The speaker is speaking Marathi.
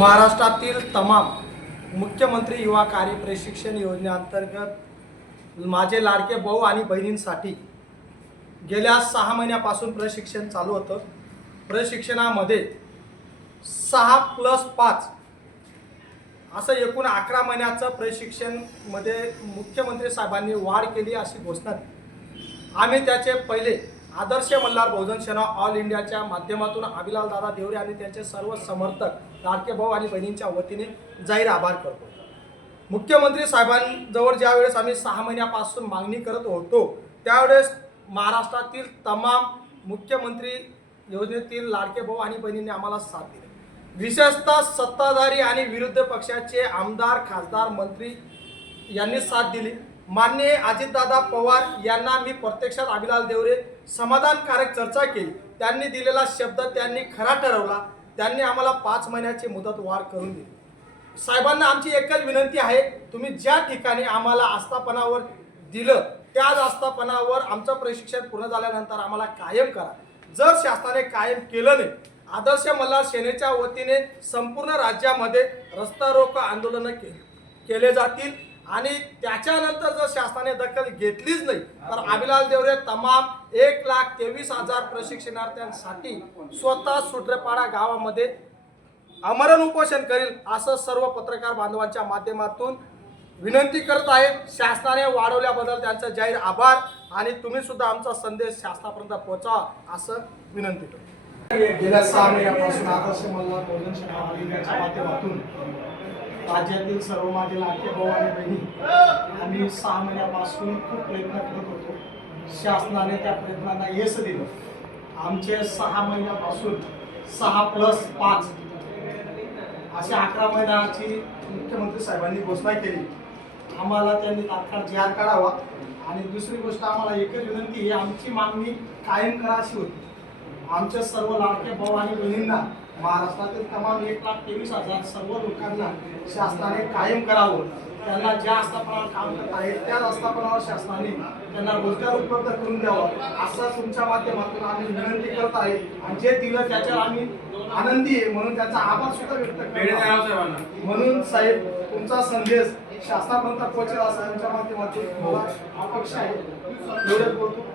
महाराष्ट्रातील तमाम मुख्यमंत्री युवा कार्य प्रशिक्षण योजनेअंतर्गत माझे लाडके भाऊ आणि बहिणींसाठी गेल्या 6 महिन्यापासून प्रशिक्षण चालू होतं। प्रशिक्षणामध्ये 6+5 असं एकूण 11 महिन्याचं प्रशिक्षणमध्ये मुख्यमंत्री साहेबांनी वाढ केली अशी घोषणा दिली। आम्ही त्याचे पहिले आदर्श मल्हार बहुजन सेना ऑल इंडियाच्या माध्यमातून अभिलाल दादा देवरे आणि त्यांचे सर्व समर्थक लाडके भाऊ आणि बहिणींच्या वतीने जाहीर आभार करतो। मुख्यमंत्री साहेबांजवळ ज्यावेळेस आम्ही 6 महिन्यापासून मागणी करत होतो त्यावेळेस महाराष्ट्रातील तमाम मुख्यमंत्री योजनेतील लाडके भाऊ आणि बहिणींनी आम्हाला साथ दिली। विशेषतः सत्ताधारी आणि विरोधी पक्षाचे आमदार, खासदार, मंत्री यांनी साथ दिली। माननीय अजितदादा पवार यांना मी प्रत्यक्षात अभिलाल देवरे समाधानकारक चर्चा केली। त्यांनी दिलेला शब्द त्यांनी खरा ठरवला। त्यांनी आम्हाला 5 महिन्याची मुदत वाढ करून दिली। साहेबांना आमची एकच विनंती आहे, तुम्ही ज्या ठिकाणी आम्हाला आस्थापनावर दिलं त्याच आस्थापनावर आमचं प्रशिक्षण पूर्ण झाल्यानंतर आम्हाला कायम करा। जर शासनाने कायम केलं नाही, आदर्श मल्हार सेनेच्या वतीने संपूर्ण राज्यामध्ये रस्ता रोको आंदोलन केले जातील आणि त्याच्यानंतर जर शासनाने दखल घेतलीच नाही तर अभिलाल देवरे तमाम 1,23,000 प्रशिक्षणार्थ्यांसाठी स्वतः सुट्रेपाडा गावामध्ये आमरण उपोषण करील असं सर्व पत्रकार बांधवांच्या माध्यमातून विनंती करत आहे। शासनाने वाढवल्याबद्दल त्यांचा जाहीर आभार आणि तुम्ही सुद्धा आमचा संदेश शासनापर्यंत पोहोचवा असं विनंती करतो। गेल्या 6 महिन्यापासून आदर्श मल्हार बहुजन सेना ऑल इंडियाच्या माध्यमातून राज्यातील सर्व माझे लाडके भाऊ आणि बहिणी आम्ही 6 महिन्यापासून खूप प्रयत्न करत होतो। शासनाने त्या प्रयत्नांना यश दिलं। आमचे 6 महिन्यापासून 6+5 अशा 11 महिन्याची मुख्यमंत्री साहेबांनी घोषणा केली। आम्हाला त्यांनी तात्काळ जी.आर. काढावा आणि दुसरी गोष्ट आम्हाला एकच विनंती आहे, आमची मागणी कायम करा अशी होती। आमच्या सर्व लाडके भाऊ आणि बहिणींना महाराष्ट्रातील तमाम 1,23,000 सर्व लोकांना शासनाने कायम करावं। त्यांना ज्या आस्थापनावर काम करत आहेत त्याच आस्थापनावर शासनाने त्यांना रोजगार उपलब्ध करून द्यावा असं तुमच्या माध्यमातून आम्ही विनंती करत आहे आणि जे दिलं त्याच्यावर आम्ही आनंदी आहे म्हणून त्याचा आभार सुद्धा व्यक्त करतो। म्हणून साहेब तुमचा संदेश शासनापर्यंत पोहोचेल असं आमच्या माध्यमातून मला अपेक्षा आहे। एवढंच बोलतो।